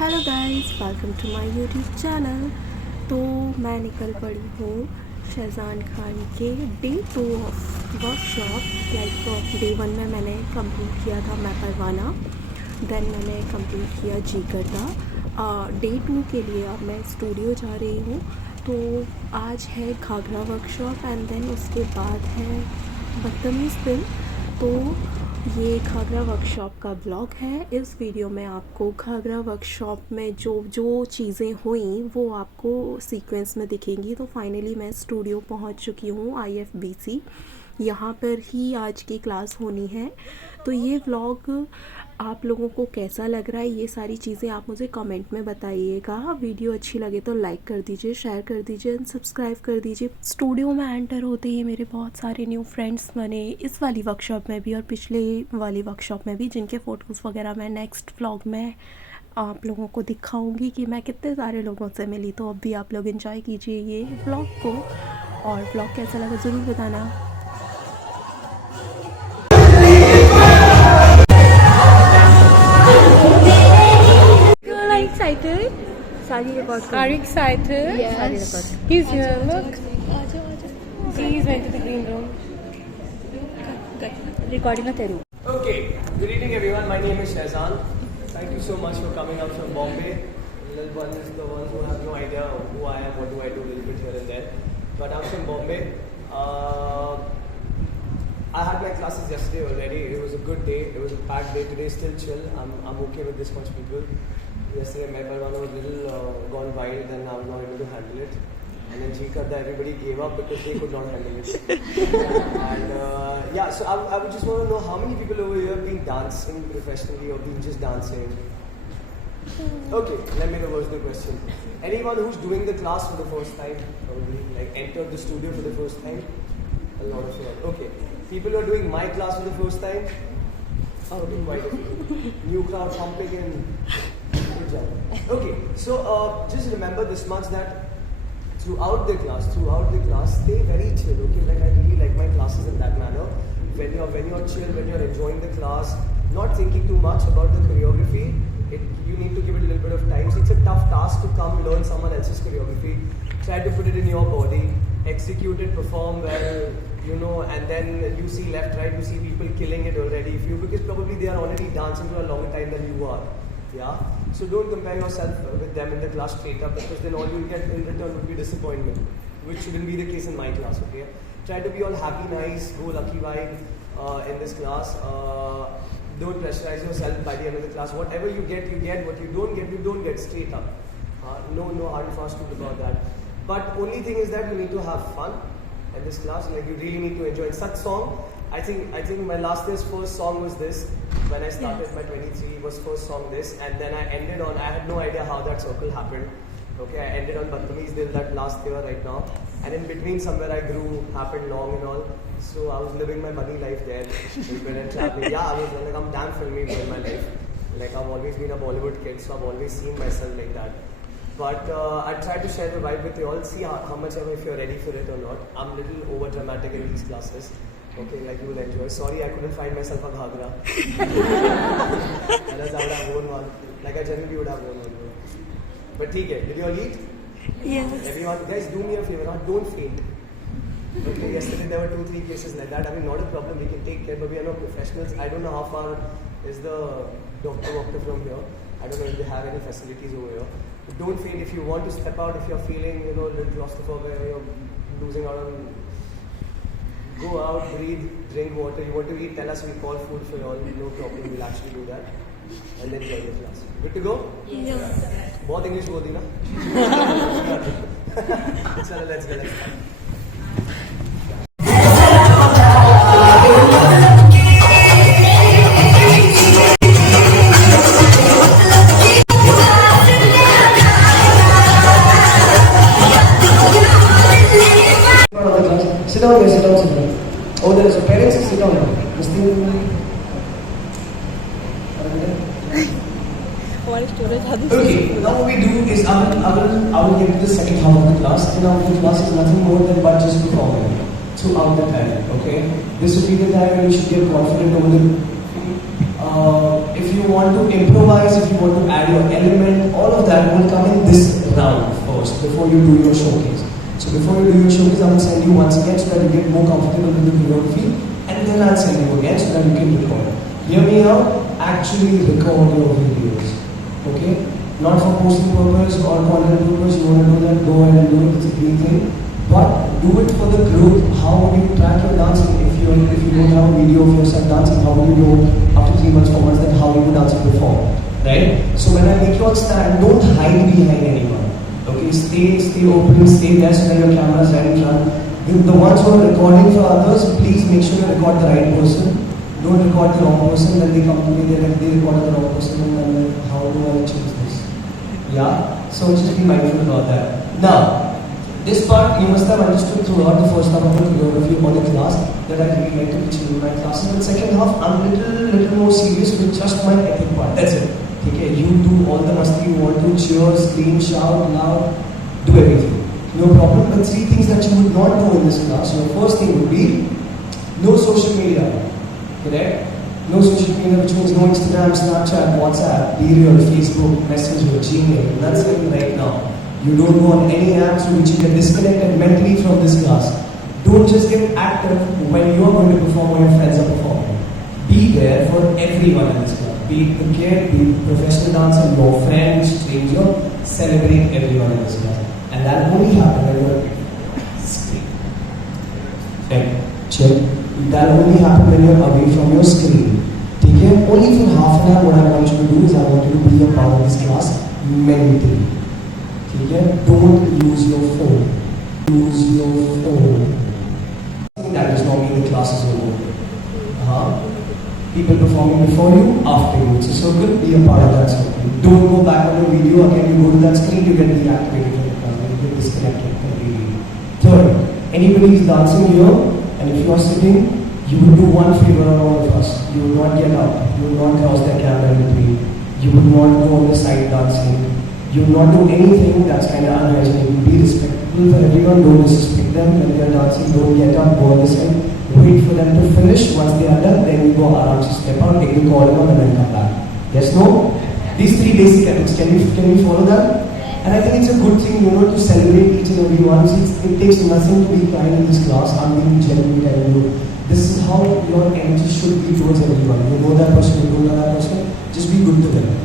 Hello guys, welcome to my YouTube channel. तो मैं निकल पड़ी हूँ शहजान खान के day 2 of workshop. Like day 1 में मैंने कंप्लीट किया था मैं परवाना, देन मैंने कंप्लीट किया जी करदा। डे 2 के लिए अब मैं स्टूडियो जा रही हूँ। तो आज है घाघरा वर्कशॉप एंड देन उसके बाद है बदतमीज़ दिल। तो ये घाघरा वर्कशॉप का ब्लॉग है। इस वीडियो में आपको घाघरा वर्कशॉप में जो जो चीज़ें हुई वो आपको सीक्वेंस में दिखेंगी। तो फाइनली मैं स्टूडियो पहुंच चुकी हूँ IFBC, यहाँ पर ही आज की क्लास होनी है। तो ये व्लॉग आप लोगों को कैसा लग रहा है, ये सारी चीज़ें आप मुझे कमेंट में बताइएगा। वीडियो अच्छी लगे तो लाइक कर दीजिए, शेयर कर दीजिए एंड सब्सक्राइब कर दीजिए। स्टूडियो में एंटर होते ही मेरे बहुत सारे न्यू फ्रेंड्स बने, इस वाली वर्कशॉप में भी और पिछले वाली वर्कशॉप में भी, जिनके फ़ोटोज़ वगैरह मैं नेक्स्ट व्लॉग में आप लोगों को दिखाऊंगी कि मैं कितने सारे लोगों से मिली। तो अब भी आप लोग एंजॉय कीजिए ये व्लॉग को, और व्लॉग कैसा लगा ज़रूर बताना। Excited? सारी record Are you excited? Yes. He's here, look. He's went to the green room. Recording का तेरू। Okay, good evening everyone. My name is Shahzan. Thank you so much for coming out from Bombay. Little one is the ones who have no idea who I am, what do I do, a little bit here and there. But I'm from Bombay. I had my classes yesterday already. It was a good day. It was a packed day. Today is still chill. I'm okay with this much people. Yesterday my Parwana was a little gone wild and I was not able to handle it. And then G-Karda, everybody gave up because they could not handle it. And yeah, so I would just want to know how many people over here have been dancing professionally or been just dancing? Okay, let me reverse the question. Anyone who's doing the class for the first time, probably like entered the studio for the first time? A lot of you. Okay, people who are doing my class for the first time? Oh, doing quite a few. New crowd pumping in. Good job. Okay, so just remember this much, that throughout the class, stay very chill. Okay, like I really like my classes in that manner. When you're chill, when you're enjoying the class, not thinking too much about the choreography. You need to give it a little bit of time. So it's a tough task to come learn someone else's choreography. Try to put it in your body, execute it, perform well, and then you see left, right, you see people killing it already. Because probably they are already dancing for a longer time than you are. Yeah. So don't compare yourself with them in the class straight up, because then all you get in return would be disappointment, which shouldn't be the case in my class. Okay. Try to be all happy, nice, go lucky vibe in this class. Don't pressurize yourself by the end of the class. Whatever you get, you get. What you don't get, straight up. No hard and fast rule about that. But only thing is that you need to have fun in this class. Like you really need to enjoy it. Such song, I think my last year's first song was this. When I started my 23 was first song this, and then I ended on, I had no idea how that circle happened. Okay, I ended on Badtameez Dil that last year right now. And in between somewhere I grew, happened long and all. So I was living my money life there. And traveling. Yeah, I was like, I'm damn filmy in my life. Like I've always been a Bollywood kid, so I've always seen myself like that. But I try to share the vibe with you all, see how much ever if you're ready for it or not. I'm a little over dramatic in these classes. Okay, like you will enjoy. Sorry, I couldn't find myself a Ghagra. Otherwise I would have worn one. Like I generally would have worn one. But okay, did you all eat? Yes. Everyone, guys, do me a favor, don't faint. Okay, yesterday there were 2-3 cases like that. I mean, not a problem, we can take care, but we are not professionals. I don't know how far is the doctor from here. I don't know if they have any facilities over here. But don't faint. If you want to step out, if you're feeling, a little claustrophobic, you're losing out on, go out, breathe, drink water. You want to eat, tell us, we call food for you all. No problem, we'll actually do that. And then join the class. Good to go? Yes. बहुत English बोल दी ना? चलो let's go. Sit down, guys. Sit down. Oh, there is a parents. Sit down. Okay, now what we do is I will get to the second half of the class, and now the class is nothing more than but just performing throughout the time. Okay, this will be the time when you should get confident over the. If you you want to improvise, if you want to add your element, all of that will come in this round first before you do your showcase. So before you do your showcase, I will send you once again so that you get more comfortable with the choreography, and then I'll send you again so that you can record. Hear me out, actually record your videos. Okay? Not for posting purpose or content purpose, you want to do that, go ahead and do it, it's a great thing. But do it for the growth. How would you track your dancing? If you don't have a video of yourself dancing, how would you know after 3 months, 4 months that how you would dance before? Right? So when I make you all stand, don't hide behind anyone. Okay, stay open, stay there so that your camera is right in front. The ones who are recording for others, please make sure you record the right person. Don't record the wrong person. When they come to me, they recorded the wrong person, and I'm like, how do I change this? Yeah? So just be mindful about that. Now, this part you must have understood throughout the first half of the choreography or the class that I really like to teach in my classes. But second half, I'm little more serious with just my epic part. That's it. Okay, you do all the masti you want to, cheer, scream, shout, loud, do everything. No problem. But 3 things that you would not do in this class. Your first thing would be no social media. Correct? No social media, which means no Instagram, Snapchat, WhatsApp, BeReal, Facebook, Messenger, Gmail. That's it right now. You don't go on any apps which you get disconnected mentally from this class. Don't just get active when you are going to perform or your friends are performing. Be there for everyone in this class. Be it the kid, be it the professional dancer, your friend, stranger, celebrate everyone in this class. And that only happen when you're screen. Check. That only happen when you're away from your screen. Take care. Only for half an hour, what I want you to do is I want you to be a part of this class mentally. Don't use your phone. Use your phone. That does not mean the class is over. People performing before you, after you. It's a circle, be a part of that circle. Don't go back on your video. Again, you go to that screen, you get deactivated from the class. You get disconnected completely. Third, anybody is dancing here, and if you are sitting, you will do one favor on all of us. You will not get up. You will not cross the camera in between. You will not go on the side dancing. You will not do anything that's kind of unhygienic. Be respectful for everyone. Don't disrespect them when they are dancing. Don't get up, go on the side. Wait for them to finish. Once they are done, then you go aram to step out, take the call and then come back. Yes, no? These 3 basic ethics. Can we follow that? And I think it's a good thing, to celebrate each and every one. It takes nothing to be kind in this class. I'm being genuinely telling you. This is how your energy should be towards everyone. You know that person, you don't know that person. Just be good to them.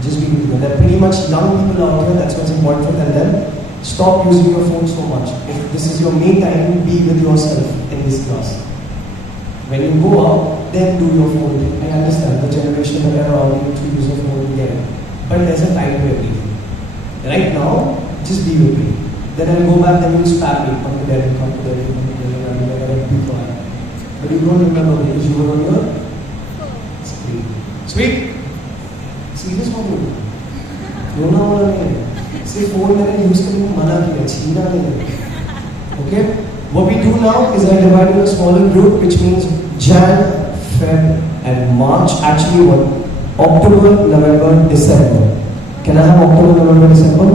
Just be good to them. There are pretty much young people out here, that's what's important for them. Stop using your phone so much. If this is your main time, be with yourself in this class. When you go out, then do your phone thing. I understand the generation that are all need to use your phone again. But there's a time to everything. Right now, just be with me. Then I'll go back, then you'll spam me. Come to there, come to there, come to there, be quiet. But you don't remember because you were on your screen. Sweet? Serious for you. रोना वाला नहीं है. सिर्फ phone मैंने use करने को मना किया, छीना नहीं है. Okay? What we do now is I divide into a smaller group, which means Jan, Feb, and March. Actually, what? October, November, December. Can I have October, November, December?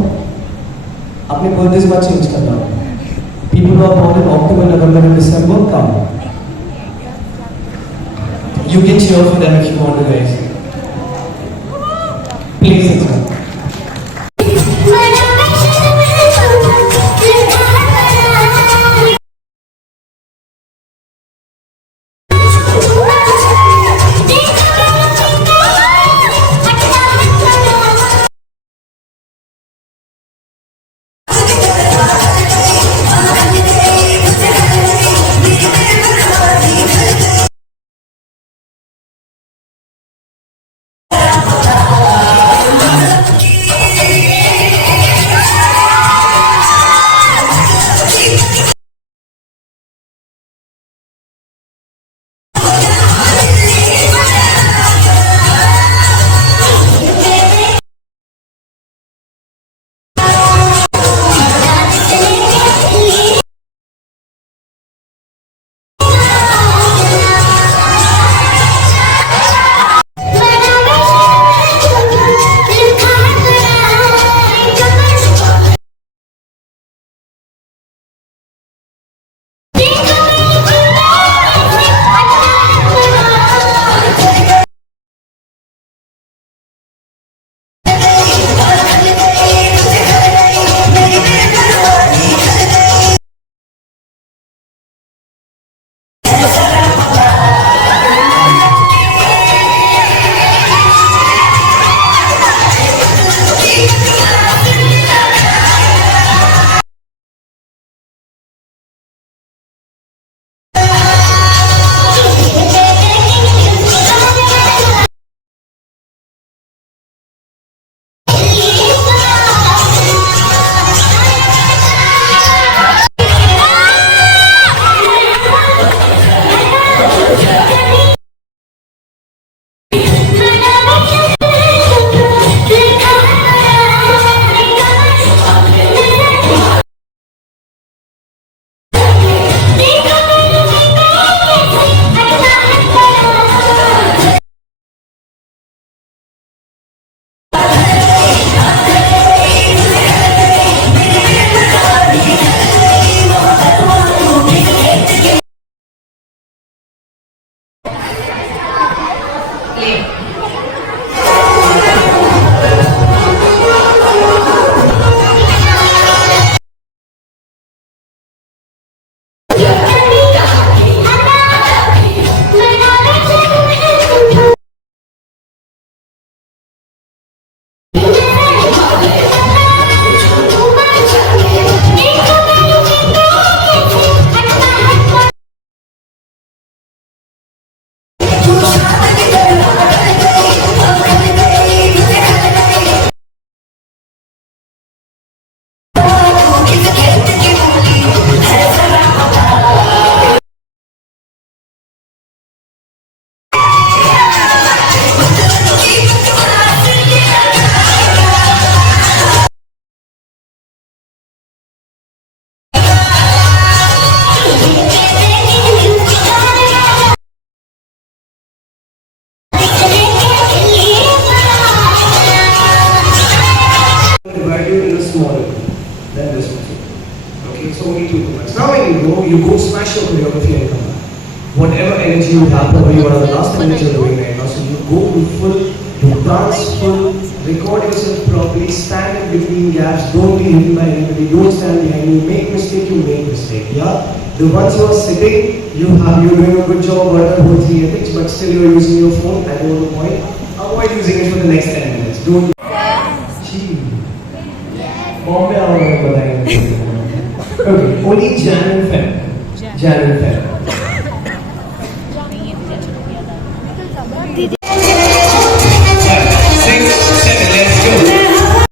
अपने birthdays बाद change करना. People who are born in October, November, and December, come. You can cheer for them if you want to, guys. Please, it's good. you go smash your choreography and come back. Whatever energy you have, probably one of the last things you're doing right now. So you go full, you dance full, record yourself properly, stand in between gaps, don't be hidden by anybody, don't stand behind you, make mistake, you make mistake. Yeah? The ones who are sitting, you're doing a good job, whatever, whole three ethics, but still you're using your phone, I know the point. Avoid using it for the next 10 minutes. Don't. Bombay आऊँगा बताएंगे. Okay, only Jan and Feb. Jan and Feb. 6, 7, let's go.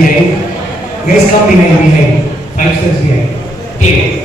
behind. Guys, come behind. 5 steps behind. Play.